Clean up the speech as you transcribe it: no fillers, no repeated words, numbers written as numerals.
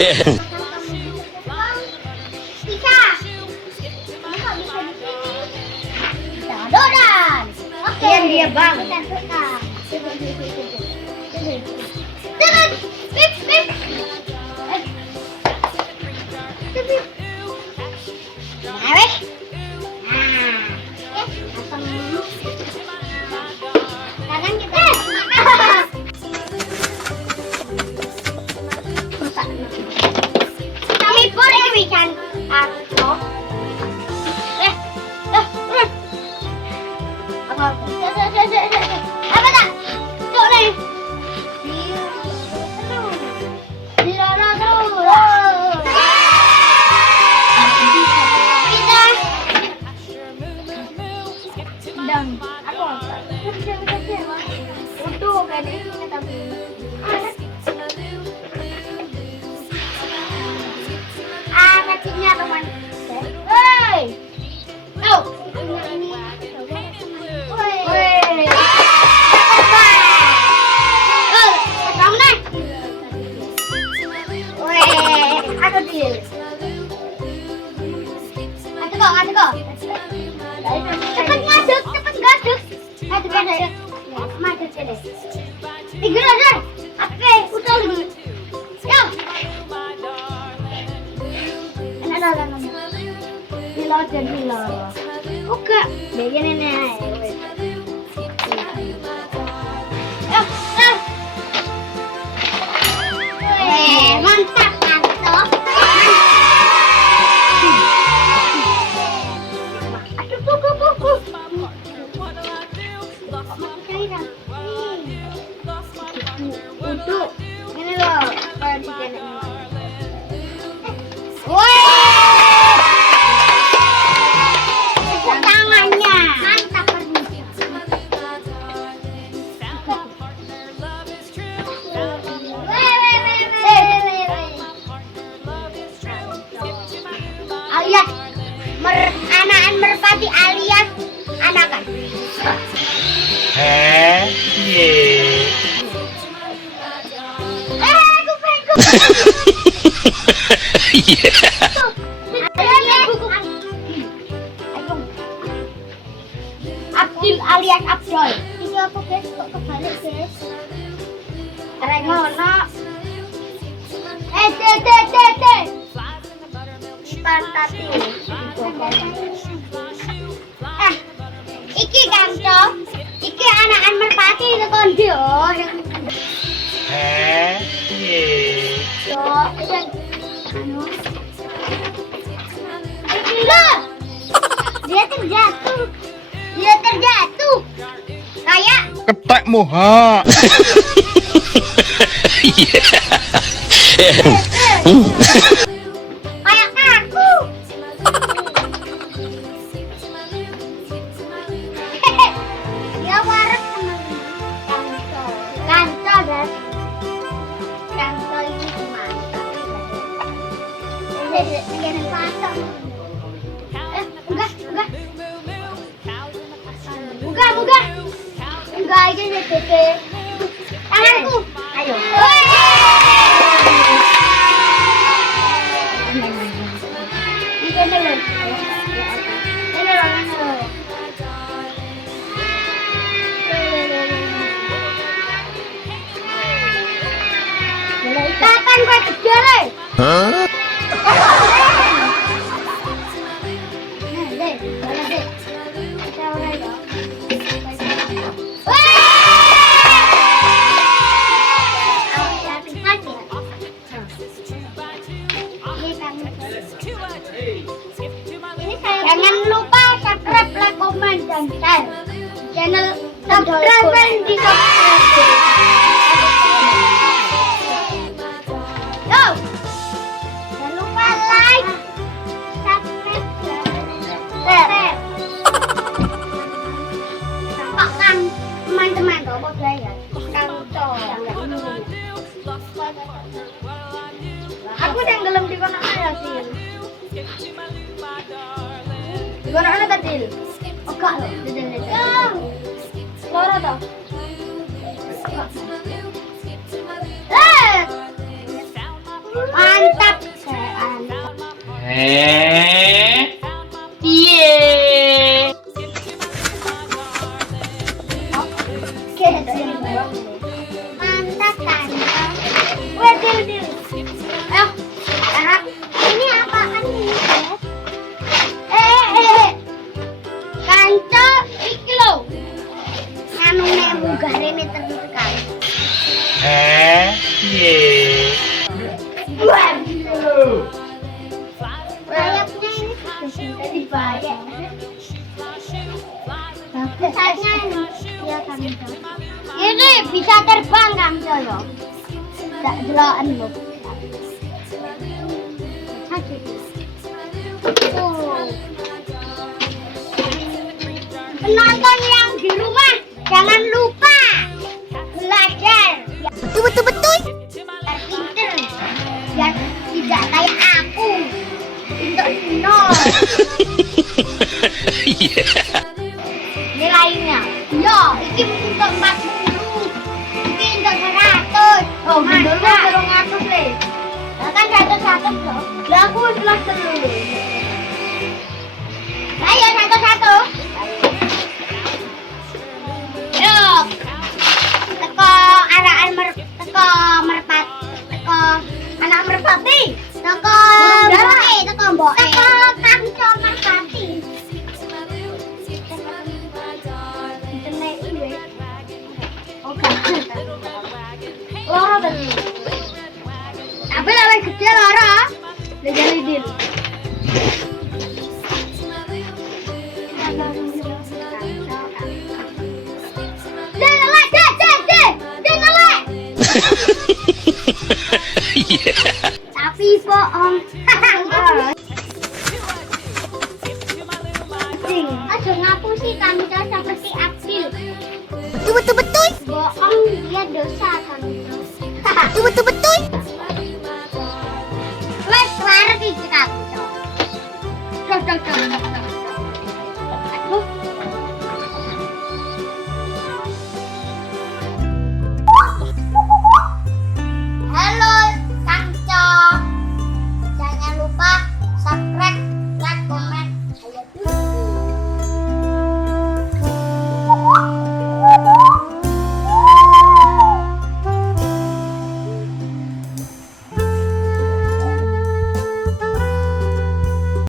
Bisa. Bisa di sini. Dodan. Oke. Dia bang. Bip bip. Nah, pasang dulu. Sekarang kita kami boleh ikan atau apa tak? Tuh nih. Di dara tuh. Dan aku untuk kan ini tapi kecilnya teman. Hei, tuh ini. Woi, kamu nih. Woi, aku dia. Aku kok. Cepet ngaduk. Aduk. Maduk deh. Tiga aja. Oke, udah lagi. Yo. Enak. Bila. Buka. Bagian ini. Yo. Mantap. Untuk ini loh, kayak di sini. Tangannya mantap alias anakan merpati alias anakan. Abdul alias Abdul. Ini apa guys? Kok kebalik guys? Ngono. Te. Pantati. Iki kanca. Iki anakan merpati tekan dia. Dia terjatuh. Kayak ketek moha. Kayak aku. Dia waras teman-teman. Kanca guys. Kanca ini mantap. Ini pasang. Buka aja deh, Bebe. Tanganku. Ayo. Ini dulu. Kapan gue kejar? Jangan lupa subscribe, like, komen, dan share channel subscribe di subscribe. Yo, jangan lupa like, subscribe, share. Pakai teman-teman robot saya. Aku yang gelem di kono ya sih. Di kono ana tadi. Enggak loh, di. Loro to. Mantap. Iya. Mantap kan? Waduh. Ayo, anak. Ini apaan ini? Kanca iki lho. Anu munggah rene terus sekali. Piye? Waduh. Sayapnya ini jadi banyak. Besarnya ini ya kami. Ini bisa terbang kan yo. Enggak jelokan lho. Penonton yang di rumah jangan lupa belajar. Betul. Biar pinter. Biar tidak kayak aku. Pinter. Nilainya. Yo, iki untuk 40. Iki untuk 100. Oh, dulu 200 le. Lah kan 100 loh. Lah aku wis kelas 3. Ayo 1-1. Yo. Teko arakan teko merpati. Teko anak merpati. Teko mboke, teko mboke. Teko kanca merpati. Loro bener. Tapi lawan gede loro. Udah jadi deal. Tapi bohong. Aduh ngapusi kami seperti Abdil. Betul. Bohong dia dosa kami. Betul. Wes, kelar iki aku.